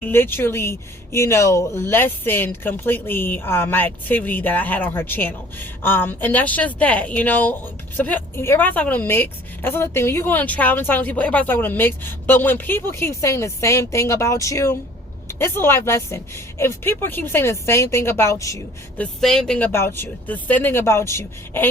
literally, lessened completely my activity that I had on her channel. And that's just that, so everybody's not going to mix. That's another thing. When you go on travel and talking to people, everybody's not going to mix. But when people keep saying the same thing about you, this is a life lesson. If people keep saying the same thing about you, the same thing about you, the same thing about you, and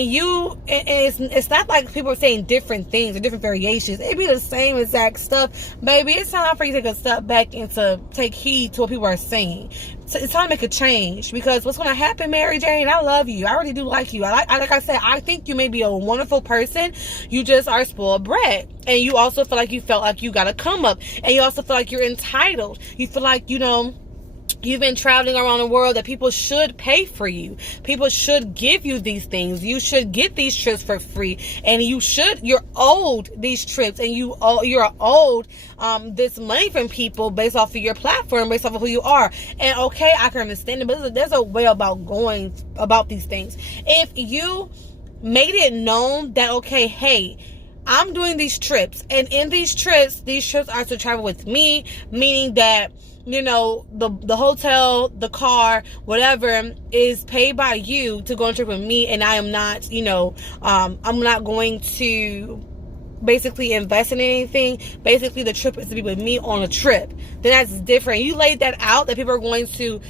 it's not like people are saying different things or different variations. It be the same exact stuff. Baby, it's time for you to take a step back and to take heed to what people are saying. So it's time to make a change, because what's going to happen, Mary Jane, I love you. I really do like you. Like I said, I think you may be a wonderful person. You just are spoiled brat. And you also feel like you felt like you got to come up. And you also feel like you're entitled. You feel like, you've been traveling around the world, that people should pay for you. People should give you these things. You should get these trips for free. And you're owed these trips. And you're owed this money from people based off of your platform, based off of who you are. And okay, I can understand it, but there's a way about going about these things. If you made it known that, okay, hey, I'm doing these trips, and in these trips are to travel with me, meaning that, the hotel, the car, whatever is paid by you to go on a trip with me, and I am not, I'm not going to basically invest in anything. Basically, the trip is to be with me on a trip. Then that's different. You laid that out, that people are going to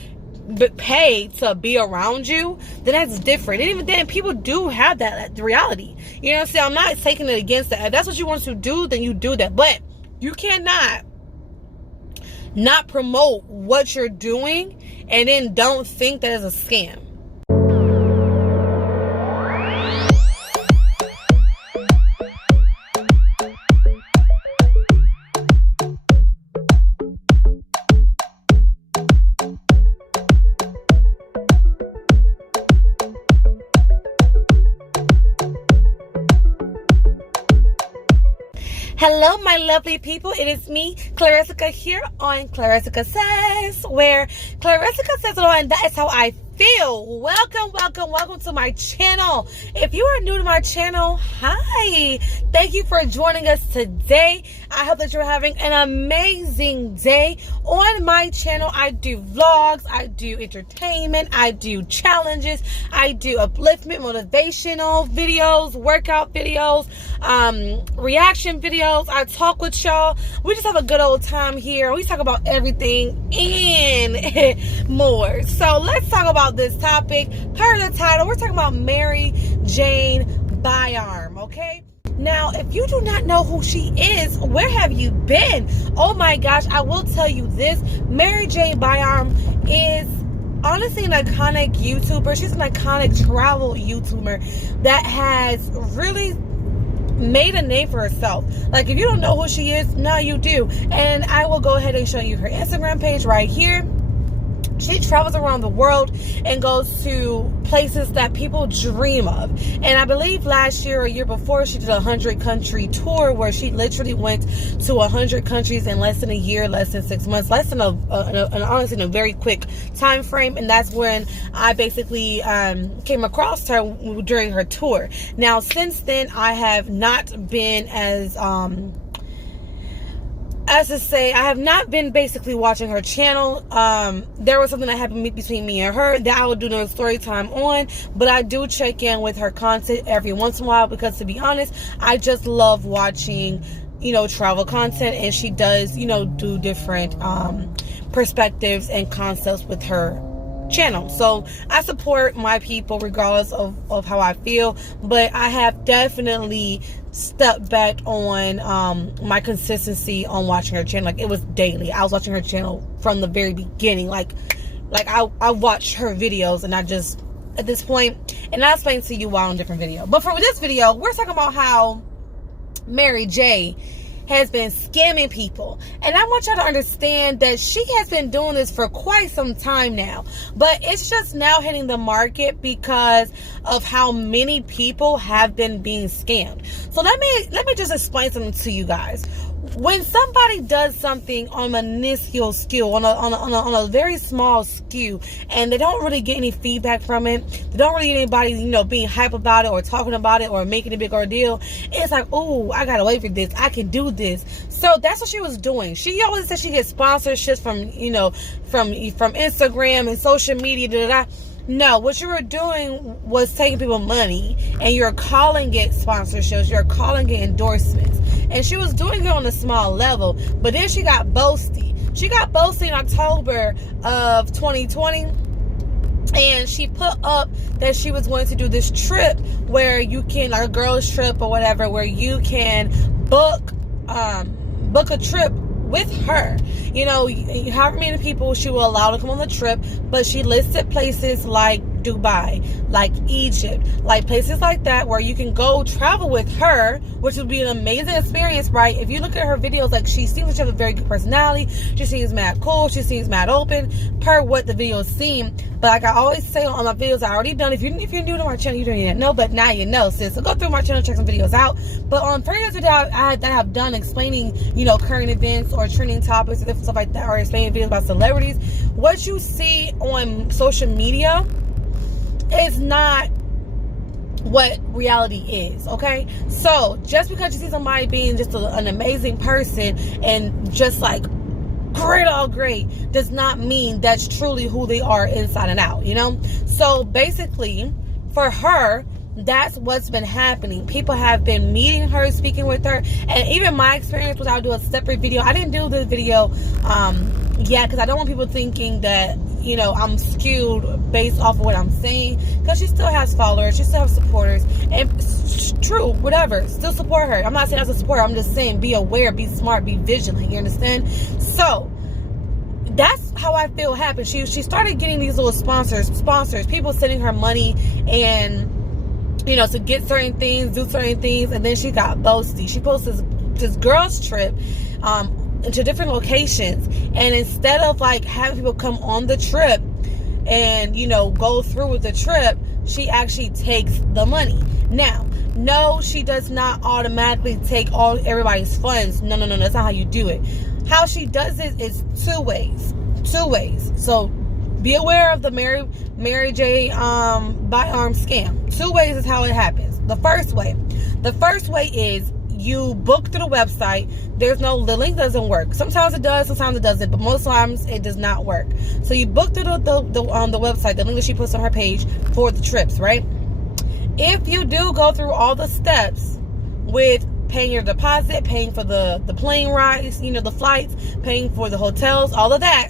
pay to be around you, then that's different. And even then, people do have that reality. You know what I'm saying? I'm not taking it against that. If that's what you want to do, then you do that. But you cannot not promote what you're doing and then don't think that is a scam. Hello, my lovely people. It is me, Klarissica, here on Klarissicasays, where Klarissica says it all, and that is how I feel. Welcome to my channel. If you are new to my channel, hi. Thank you for joining us today. I hope that you're having an amazing day. On my channel, I do vlogs, I do entertainment, I do challenges, I do upliftment, motivational videos, workout videos, reaction videos. I talk with y'all. We just have a good old time here. We talk about everything and more. So let's talk about this topic. Per the title, we're talking about Mary Jane Byarm, okay? Now, if you do not know who she is, where have you been? Oh my gosh, I will tell you this. Mary Jane Byarm is honestly an iconic YouTuber. She's an iconic travel YouTuber that has really made a name for herself. Like, if you don't know who she is, now you do. And I will go ahead and show you her Instagram page right here. She travels around the world and goes to places that people dream of. And I believe last year or a year before, she did a 100-country tour where she literally went to 100 countries in less than a year, less than 6 months, less than honestly in a very quick time frame. And that's when I basically came across her during her tour. Now, since then, I have not been as to say, I have not been basically watching her channel. There was something that happened between me and her that I will do no story time on, but I do check in with her content every once in a while, because to be honest, I just love watching, travel content, and she does, do different perspectives and concepts with her channel. So I support my people regardless of how I feel, but I have definitely stepped back on my consistency on watching her channel. Like, it was daily. I was watching her channel from the very beginning. Like I watched her videos, and I just, at this point, and I'll explain to you why on a different video. But for this video, we're talking about how Mary J has been scamming people. And I want y'all to understand that she has been doing this for quite some time now, but it's just now hitting the market because of how many people have been being scammed. So let me just explain something to you guys. when somebody does something on a minuscule scale, on a very small skew, and they don't really get any feedback from it, they don't really get anybody, being hype about it or talking about it or making a big ordeal, it's like, oh, I gotta wait for this, I can do this. So that's what she was doing. She always said she gets sponsorships from Instagram and social media. No, what you were doing was taking people money, and you're calling it sponsorships, you're calling it endorsements. And she was doing it on a small level, but then she got boasty. She got boasty in October of 2020, and she put up that she was going to do this trip where you can, like a girl's trip or whatever, where you can book a trip with her. However many people she will allow to come on the trip, but she listed places like Dubai, like Egypt, like places like that where you can go travel with her, which would be an amazing experience, right? If you look at her videos, like, she seems like she has a very good personality. She seems mad cool. She seems mad open, per what the videos seem. But like I always say on my videos I already done, if you're new to my channel, you don't even know, but now you know, sis. So go through my channel, check some videos out. But on previous videos I have done explaining, current events or trending topics and stuff like that, or explaining videos about celebrities, what you see on social media is not what reality is, okay? So just because you see somebody being just an amazing person and just like great does not mean that's truly who they are inside and out, So basically for her, that's what's been happening. People have been meeting her, speaking with her, and even my experience was, I'll do a separate video. I didn't do the video yet because I don't want people thinking that I'm skewed based off of what I'm saying, because she still has followers, she still has supporters, and true, whatever, still support her. I'm not saying as a supporter, I'm just saying be aware, be smart, be vigilant, you understand? So that's how I feel happened. She started getting these little sponsors, people sending her money and to get certain things, do certain things, and then she got boasty. She posted this girls trip into different locations, and instead of like having people come on the trip and go through with the trip, she actually takes the money. Now, no, she does not automatically take everybody's funds. No, that's not how you do it. How she does it is two ways. So be aware of the Mary Jane Byarm Scam. Two ways is how it happens. The first way is you book through the website. There's the link doesn't work. Sometimes it does, sometimes it doesn't, but most times it does not work. So you book through the website, the link that she puts on her page for the trips, right? If you do go through all the steps with paying your deposit, paying for the plane rides, the flights, paying for the hotels, all of that,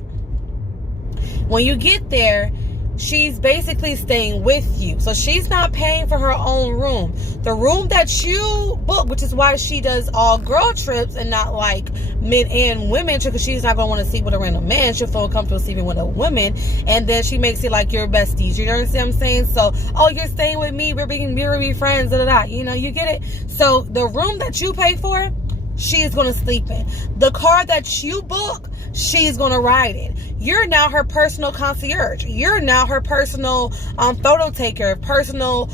when you get there, she's basically staying with you. So she's not paying for her own room. The room that you book, which is why she does all girl trips and not like men and women, because she's not going to want to sleep with a random man. She'll feel comfortable sleeping with a woman, and then she makes it like your besties. You understand what I'm saying? So, oh, you're staying with me, we're being friends, you get it? So the room that you pay for, she's going to sleep in. The car that you book, she's going to ride in. You're now her personal concierge. You're now her personal photo taker, personal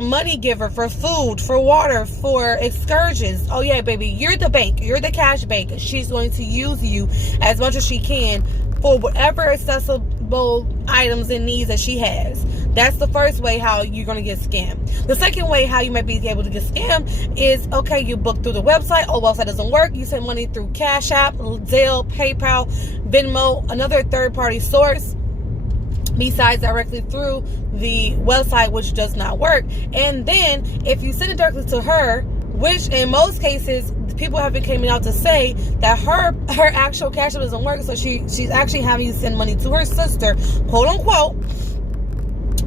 money giver for food, for water, for excursions. Oh yeah, baby, you're the bank. You're the cash bank. She's going to use you as much as she can for whatever accessible items and needs that she has. That's the first way how you're going to get scammed. The second way how you might be able to get scammed is, okay, you book through the website. Oh, website doesn't work. You send money through Cash App, Zelle, PayPal, Venmo, another third-party source besides directly through the website, which does not work. And then if you send it directly to her, which in most cases people have been coming out to say that her actual Cash App doesn't work, so she's actually having you send money to her sister, quote unquote,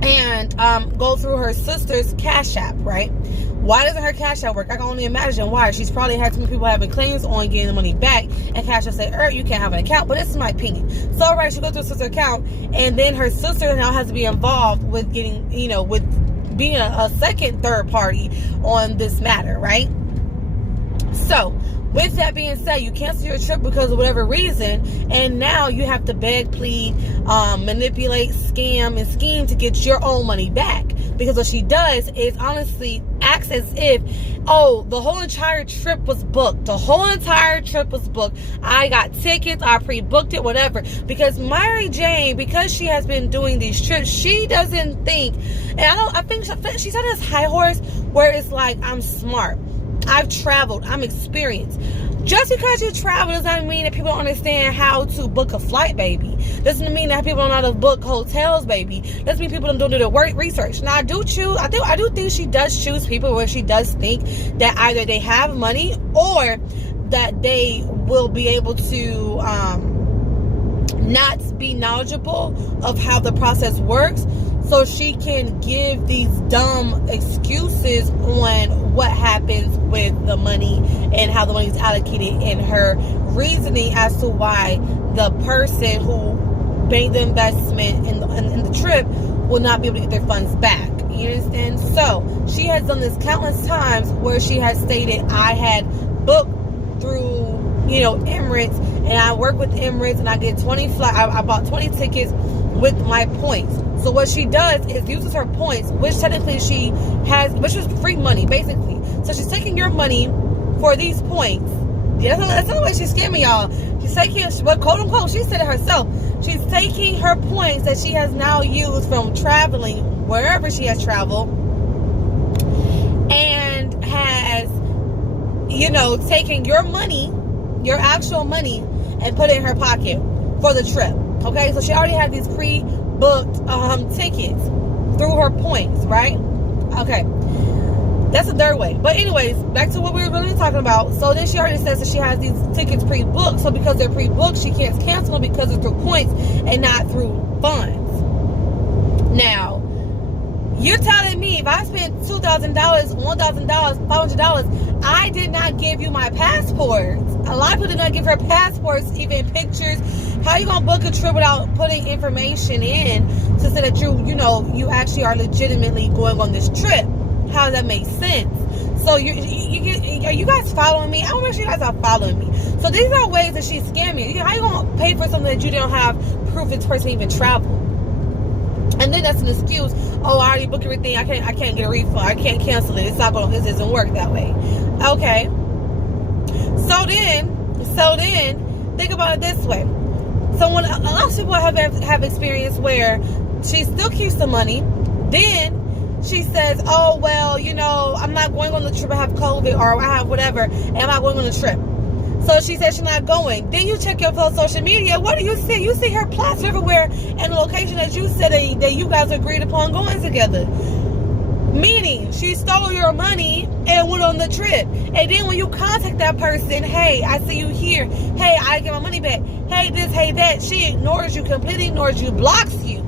and go through her sister's Cash App, right? Why doesn't her Cash App work? I can only imagine why. She's probably had some people having claims on getting the money back, and Cash App say, you can't have an account. But this is my opinion. So, all right, she goes to her sister's account, and then her sister now has to be involved with getting, with being a second, third party on this matter, right? So, with that being said, you cancel your trip because of whatever reason, and now you have to beg, plead, manipulate, scam, and scheme to get your own money back. Because what she does is honestly acts as if, oh, the whole entire trip was booked. The whole entire trip was booked. I got tickets, I pre-booked it, whatever. Because Mary Jane, because she has been doing these trips, she doesn't think, and I think she's on this high horse where it's like, I'm smart, I've traveled, I'm experienced. Just because you travel does not mean that people don't understand how to book a flight, baby. Doesn't mean that people don't know how to book hotels, baby. Doesn't mean people don't do their work research. Now, I do think she does choose people where she does think that either they have money or that they will be able to not be knowledgeable of how the process works, so she can give these dumb excuses on what happens with the money and how the money is allocated, in her reasoning as to why the person who made the investment in the trip will not be able to get their funds back. You understand? So she has done this countless times where she has stated, I had booked through Emirates, and I work with Emirates, and I get 20 I bought 20 tickets with my points. So what she does is uses her points, which technically she has, which is free money, basically. So she's taking your money for these points. Yeah, that's not the way she's scamming y'all. She's taking, well, quote unquote, she said it herself. She's taking her points that she has now used from traveling wherever she has traveled, and has, taken your money, your actual money, and put it in her pocket for the trip. Okay, so she already had these pre-booked tickets through her points, right? Okay, that's the third way. But anyways, back to what we were really talking about. So then she already says that she has these tickets pre-booked. So because they're pre-booked, she can't cancel them because they're through points and not through funds. Now, you're telling me if I spent $2,000, $1,000, $500, I did not give you my passports. A lot of people did not give her passports, even pictures. How you gonna book a trip without putting information in to say that you actually are legitimately going on this trip? How does that make sense? So are you guys following me? I want to make sure you guys are following me. So these are ways that she's scamming. How you gonna pay for something that you don't have proof this person even traveled? And then that's an excuse. Oh, I already booked everything. I can't get a refund. I can't cancel it. It doesn't work that way. Okay. So then, think about it this way. So when a lot of people have experience where she still keeps the money, then she says, oh, well, I'm not going on the trip. I have COVID or I have whatever, and I'm not going on the trip. So she said she's not going. Then you check your social media. What do you see? You see her plastered everywhere in the location that you said that you guys agreed upon going together. Meaning, she stole your money and went on the trip. And then when you contact that person, hey, I see you here. Hey, I get my money back. Hey, this, hey, that. She ignores you, completely ignores you, blocks you,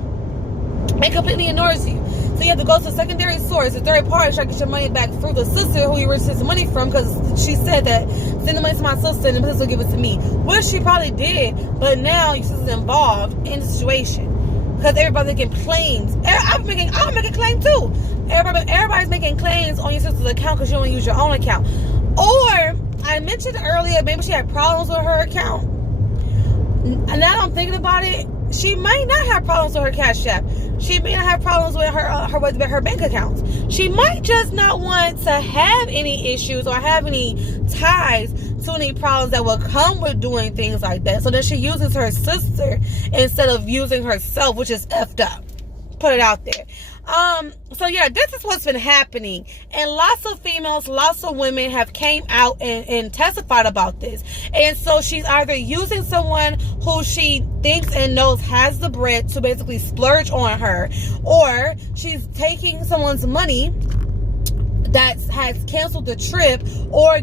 and completely ignores you. So you have to go to a secondary source, a third party, try to get your money back through the sister who you received the money from, because she said that send the money to my sister and the sister will give it to me. Which she probably did, but now your sister's involved in the situation. Because everybody's making claims. I'm making a claim too. Everybody's making claims on your sister's account because you don't use your own account. Or, I mentioned earlier, maybe she had problems with her account. And now that I'm thinking about it, she might not have problems with her Cash App. She may not have problems with her bank accounts. She might just not want to have any issues or have any ties to any problems that will come with doing things like that. So then she uses her sister instead of using herself, which is effed up. Put it out there. So yeah, this is what's been happening, and lots of females, lots of women have came out and testified about this. And so she's either using someone who she thinks and knows has the bread to basically splurge on her, or she's taking someone's money that has canceled the trip or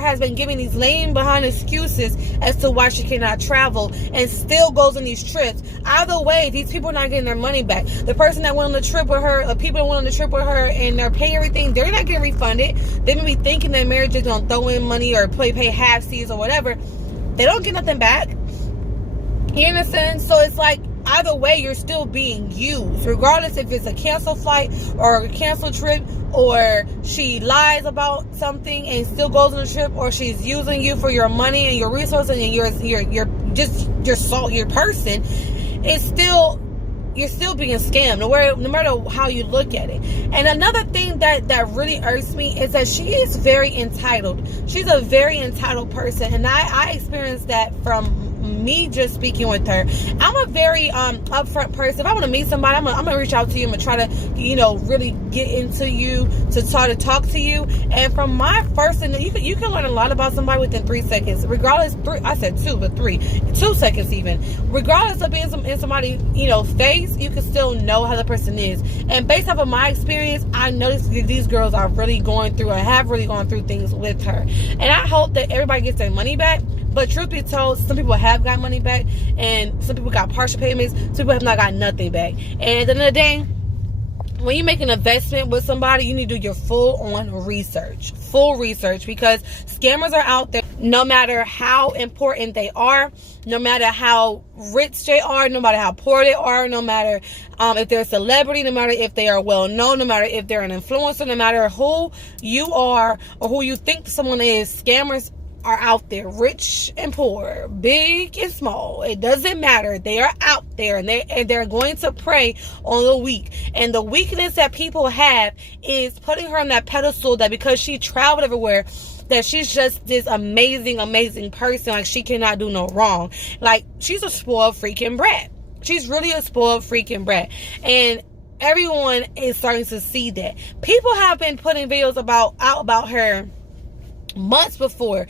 has been giving these lame behind excuses as to why she cannot travel and still goes on these trips. Either way, these people are not getting their money back. The person that went on the trip with her, the people that went on the trip with her and they're paying everything, they're not getting refunded. They may be thinking that Mary Jane's gonna throw in money or pay half fees or whatever. They don't get nothing back. You understand? So it's like, either way, you're still being used, regardless if it's a canceled flight or a canceled trip, or she lies about something and still goes on the trip, or she's using you for your money and your resources and your person. It's still you're still being scammed, no matter how you look at it. And another thing that really irks me is that she is very entitled. She's a very entitled person, and I experienced that from me just speaking with her. I'm a very upfront person. If I want to meet somebody, I'm gonna reach out to you. I'm gonna try to, really get into you, to try to talk to you. And from my first, and you can learn a lot about somebody within 3 seconds, regardless. I said 2, but 2 seconds even. Regardless of being in somebody's, face, you can still know how the person is. And based off of my experience, I noticed that these girls are really going through, or have really gone through things with her. And I hope that everybody gets their money back. But truth be told, some people have got money back, and some people got partial payments. Some people have not got nothing back. And at the end of the day, when you make an investment with somebody, you need to do your full research, because scammers are out there. No matter how important they are, no matter how rich they are, no matter how poor they are, no matter if they're a celebrity, no matter if they are well known, no matter if they're an influencer, no matter who you are or who you think someone is, scammers are out there, rich and poor, big and small. It doesn't matter. They are out there, and they're going to prey on the weak. And the weakness that people have is putting her on that pedestal that because she traveled everywhere, that she's just this amazing person. Like, she cannot do no wrong. Like, she's a spoiled freaking brat. She's really a spoiled freaking brat. And everyone is starting to see that. People have been putting videos out about her months before.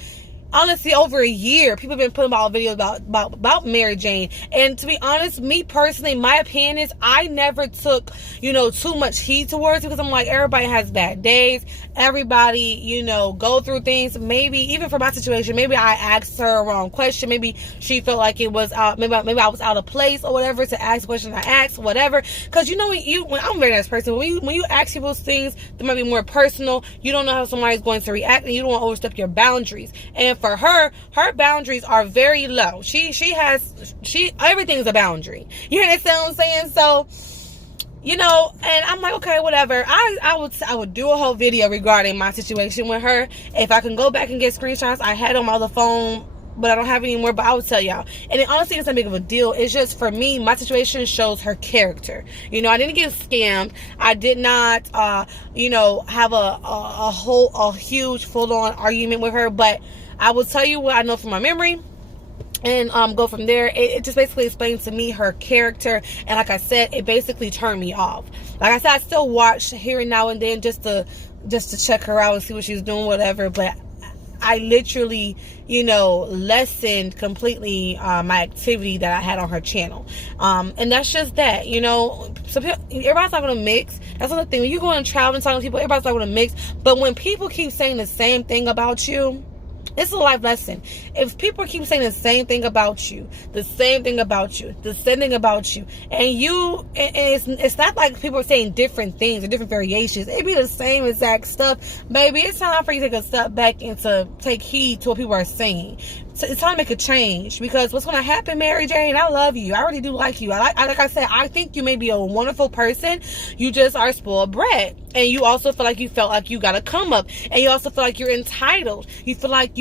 Honestly, over a year, people have been putting out videos about Mary Jane. And to be honest, me personally, my opinion is I never took, too much heed towards it, because I'm like, everybody has bad days. Everybody, go through things. Maybe even for my situation, maybe I asked her a wrong question. Maybe she felt like it was maybe I was out of place or whatever to ask the question I asked, whatever. Because when I'm a very nice person, when you ask people things that might be more personal, you don't know how somebody's going to react, and you don't want to overstep your boundaries. And for her boundaries are very low. Everything's a boundary. You understand what I'm saying? So, and I'm like, okay, whatever. I would do a whole video regarding my situation with her. If I can go back and get screenshots, I had on my other phone, but I don't have any more. But I would tell y'all. And it honestly isn't that big of a deal. It's just, for me, my situation shows her character. I didn't get scammed. I did not, have a huge full-on argument with her. But I will tell you what I know from my memory, and go from there. It just basically explains to me her character, and like I said, it basically turned me off. Like I said, I still watch here and now and then just to check her out and see what she's doing, whatever. But I literally, lessened completely my activity that I had on her channel. And that's just that, so everybody's not going to mix. That's another thing. When you go and travel and talk to people, everybody's not going to mix. But when people keep saying the same thing about you, it's a life lesson. If people keep saying the same thing about you, and it's not like people are saying different things or different variations. It be the same exact stuff. Baby, it's time for you to take a step back and to take heed to what people are saying. So it's time to make a change, because what's going to happen, Mary Jane, I love you. I really do like you. Like I said, I think you may be a wonderful person. You just are spoiled brat. And you also feel like you felt like you got to come up. And you also feel like you're entitled. You feel like,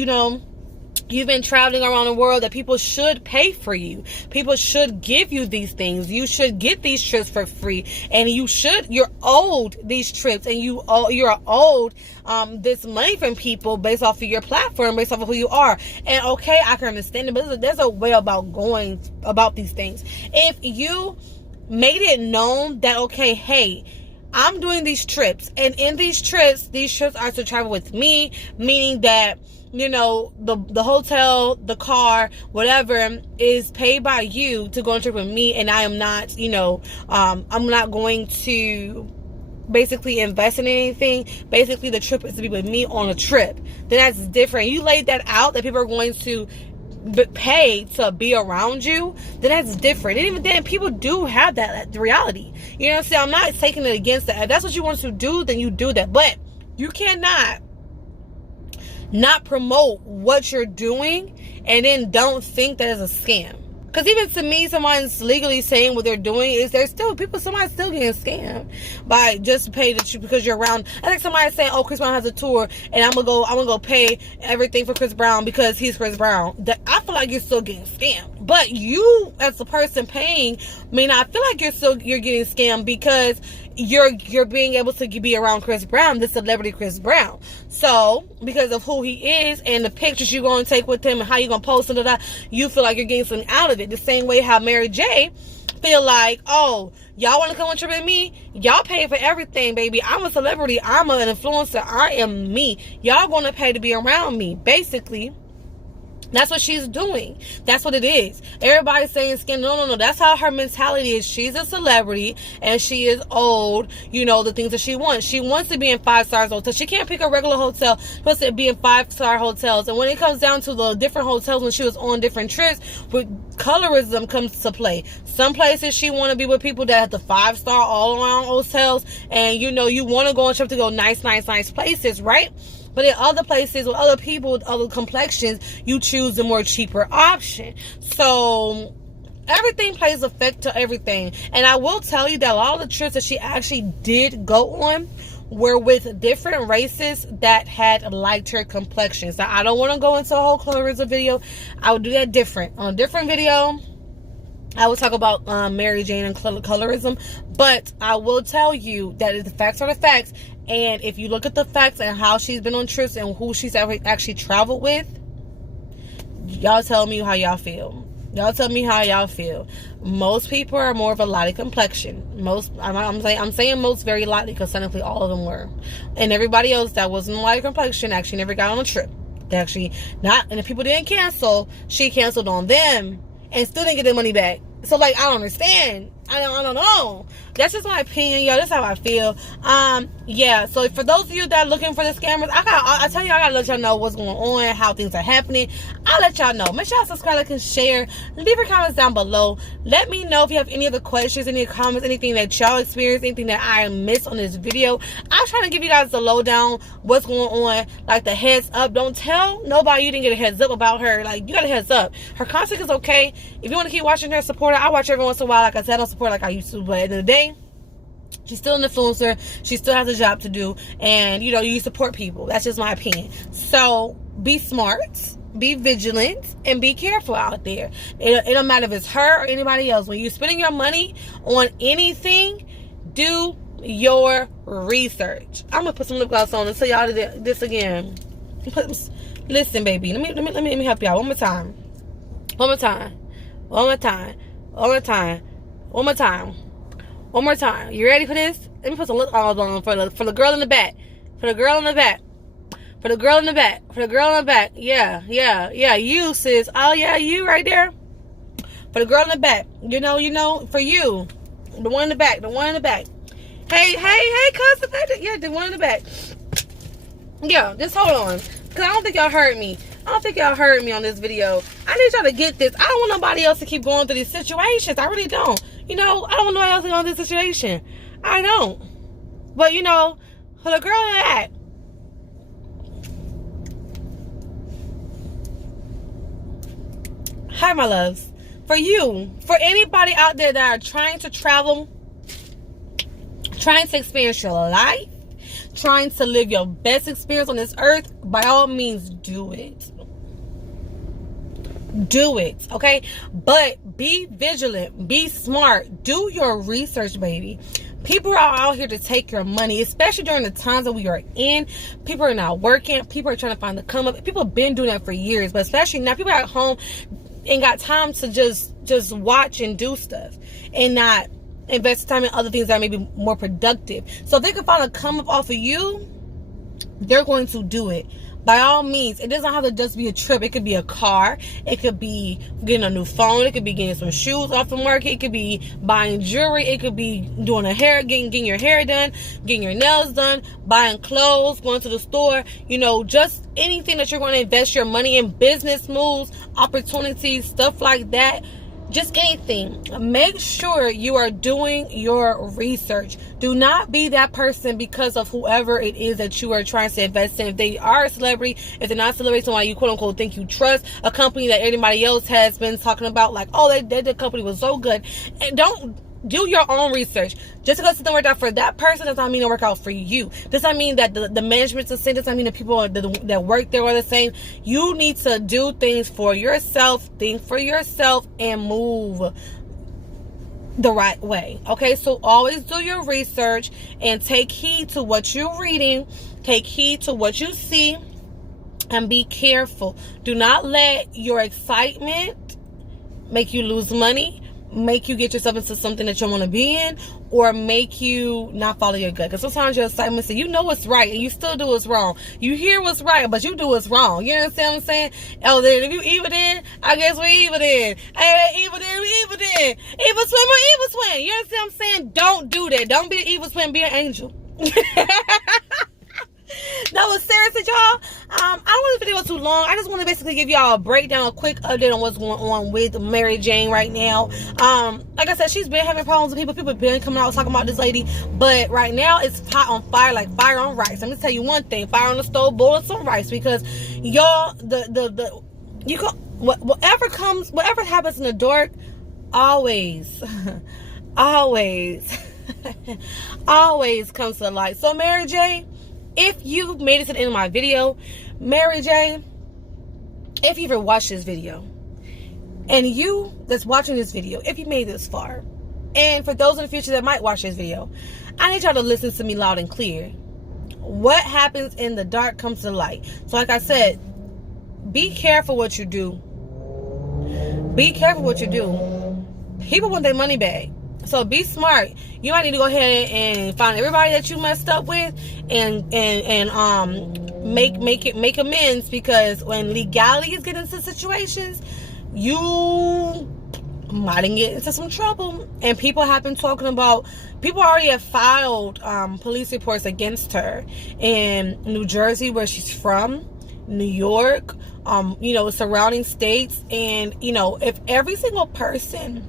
you've been traveling around the world, that people should pay for you. People should give you these things. You should get these trips for free. And you're owed these trips. And you're owed this money from people based off of your platform, based off of who you are. And okay, I can understand it, but there's a way about going about these things. If you made it known that, okay, hey, I'm doing these trips, and in these trips are to travel with me, meaning that, the hotel, the car, whatever is paid by you to go on a trip with me, and I am not, I'm not going to basically invest in anything. Basically, the trip is to be with me on a trip. Then that's different. You laid that out, that people are going to pay to be around you, then that's different. And even then, people do have that reality. I'm not taking it against that. If that's what you want to do, then you do that. But you cannot not promote what you're doing and then don't think that is a scam. Because even to me, someone's legally saying what they're doing is somebody's still getting scammed by just pay that you because you're around. I think somebody's saying, "Oh, Chris Brown has a tour, and I'm gonna go pay everything for Chris Brown because he's Chris Brown." I feel like you're still getting scammed, but you as the person paying may not feel like you're getting scammed because you're being able to be around Chris Brown, the celebrity Chris Brown. So because of who he is and the pictures you're going to take with him and how you're going to post and all that, you feel like you're getting something out of it. The same way how Mary J feel like, oh, y'all want to come on trip with me? Y'all pay for everything, baby. I'm a celebrity. I'm an influencer. I am me. Y'all going to pay to be around me. Basically, that's what she's doing. That's what it is. Everybody's saying skin. No. That's how her mentality is. She's a celebrity and she is old. You know, the things that she wants. She wants to be in 5-star hotels. She can't pick a regular hotel. She wants to be in 5-star hotels. And when it comes down to the different hotels when she was on different trips, with colorism comes to play. Some places she want to be with people that have the 5-star all around hotels. And you know, you want to go on a trip to go nice places, right? But in other places with other people with other complexions, you choose the more cheaper option. So everything plays effect to everything. And I will tell you that a lot of the trips that she actually did go on were with different races that had lighter complexions. Now, I don't want to go into a whole colorism video. I will do that different. On a different video, I will talk about Mary Jane and colorism. But I will tell you that the facts are the facts. And if you look at the facts and how she's been on trips and who she's actually traveled with, y'all tell me how y'all feel. Y'all tell me how y'all feel. Most people are more of a lighter complexion. I'm saying most very lightly because technically all of them were. And everybody else that wasn't a lighter complexion actually never got on a trip. They actually not, and if people didn't cancel, she canceled on them and still didn't get their money back. So like, I don't understand. I don't know. That's just my opinion, y'all. That's how I feel. Yeah. So for those of you that are looking for the scammers, I tell you, I gotta let y'all know what's going on, how things are happening. I'll let y'all know. Make sure y'all subscribe, like, and share. Leave your comments down below. Let me know if you have any other questions, any comments, anything that y'all experience, anything that I missed on this video. I'm trying to give you guys the lowdown, what's going on, like the heads up. Don't tell nobody you didn't get a heads up about her. Like, you got a heads up. Her content is okay. If you want to keep watching her, support her. I watch every once in a while. Like I said, I don't support like I used to, but at the end of the day, she's still an influencer. She still has a job to do. And, you know, you support people. That's just my opinion. So, be smart, be vigilant, and be careful out there. It don't matter if it's her or anybody else. When you're spending your money on anything, do your research. I'm going to put some lip gloss on and tell y'all this again. Listen, baby. Let me help y'all. One more time. You ready for this? Let me put some lip gloss on for the girl in the back. Yeah. You, sis. Oh, yeah, you right there. For the girl in the back. You know, for you. The one in the back. Hey, cousin. Yeah, the one in the back. Yeah, just hold on. Because I don't think y'all heard me. On this video. I need y'all to get this. I don't want nobody else to keep going through these situations. I really don't. You know, I don't want nobody else to go through this situation. I don't. But, you know, for the girl in that. Hi, my loves. For you, for anybody out there that are trying to travel, trying to experience your life, trying to live your best experience on this earth, by all means, do it. Okay? But be vigilant, be smart, do your research, baby. People are out here to take your money, especially during the times that we are in. People are not working. People are trying to find the come up. People have been doing that for years, but especially now, people are at home and got time to just watch and do stuff and not invest time in other things that may be more productive. So if they can find a come up off of you, they're going to do it. By all means, it doesn't have to just be a trip. It could be a car. It could be getting a new phone. It could be getting some shoes off the market. It could be buying jewelry. It could be doing getting your hair done, getting your nails done, buying clothes, going to the store. You know, just anything that you're going to invest your money in, business moves, opportunities, stuff like that. just anything, make sure you are doing your research. Do not be that person because of whoever it is that you are trying to invest in. If they are a celebrity, if they're not a celebrity, someone you quote unquote think you trust, a company that anybody else has been talking about, like, oh, the company was so good. And don't do your own research. Just because it doesn't work out for that person does not mean it'll work out for you. Does not mean that the management's the same. Does not mean the people that work there are the same. You need to do things for yourself, think for yourself, and move the right way. Okay, so always do your research and take heed to what you're reading. Take heed to what you see, and be careful. Do not let your excitement make you lose money, make you get yourself into something that you don't want to be in, or make you not follow your gut. Because sometimes your excitement says, you know what's right, and you still do what's wrong. You hear what's right, but you do what's wrong. You understand what I'm saying? Oh, then if you evil then, I guess we evil then. Hey, evil then, we evil then. Evil twin, we evil twin. You understand what I'm saying? Don't do that. Don't be an evil twin, be an angel. No, but seriously, y'all, I don't want the video too long. I just want to basically give y'all a breakdown, a quick update on what's going on with Mary Jane right now. Like I said, she's been having problems with people. People have been coming out talking about this lady, but right now it's hot on fire, like fire on rice. Let me tell you one thing: fire on the stove, boiling some rice. Because y'all, whatever happens in the dark, always, always, always comes to the light. So Mary Jane, if you made it to the end of my video, Mary Jane, if you ever watched this video, and you that's watching this video, if you made this far, and for those in the future that might watch this video, I need y'all to listen to me loud and clear. What happens in the dark comes to the light. So like I said, be careful what you do. Be careful what you do. People want their money back. So be smart. You might need to go ahead and find everybody that you messed up with and make amends, because when legalities get into situations, you might get into some trouble. And people have been talking about, people already have filed police reports against her in New Jersey, where she's from, New York, surrounding states. And if every single person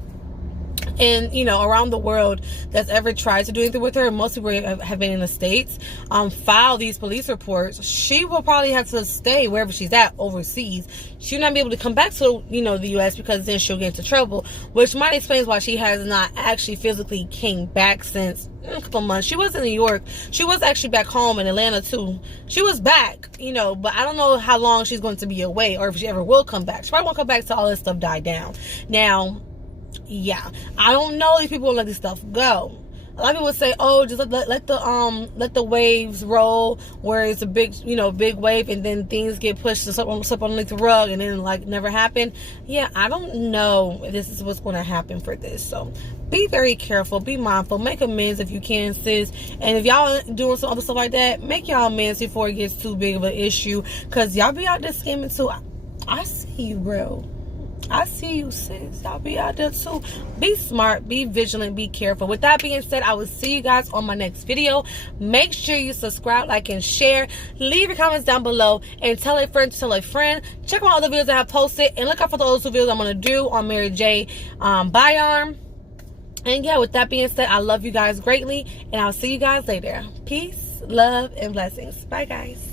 and around the world that's ever tried to do anything with her, most people have been in the States, file these police reports, she will probably have to stay wherever she's at overseas. She'll not be able to come back to the U.S. because then she'll get into trouble, which might explain why she has not actually physically came back since a couple months. She was in New York. She was actually back home in Atlanta too. She was back, but I don't know how long she's going to be away, or if she ever will come back. She probably won't come back till all this stuff died down. Now, yeah, I don't know if people will let this stuff go. A lot of people say, oh, just let the waves roll, where it's a big big wave, and then things get pushed to slip underneath the rug, and then never happened. Yeah, I don't know if this is what's going to happen for this. So be very careful, be mindful, make amends if you can, sis. And if y'all doing some other stuff like that, make y'all amends before it gets too big of an issue, because y'all be out there scamming too. I see you, bro. I see you, sis. Y'all be out there too. Be smart, be vigilant, be careful. With that being said, I will see you guys on my next video. Make sure you subscribe, like, and share. Leave your comments down below, and tell a friend to tell a friend. Check out all the videos I have posted, and look out for those videos I'm going to do on Mary Jane Byarm. And yeah, with that being said, I love you guys greatly, and I'll see you guys later. Peace, love, and blessings. Bye, guys.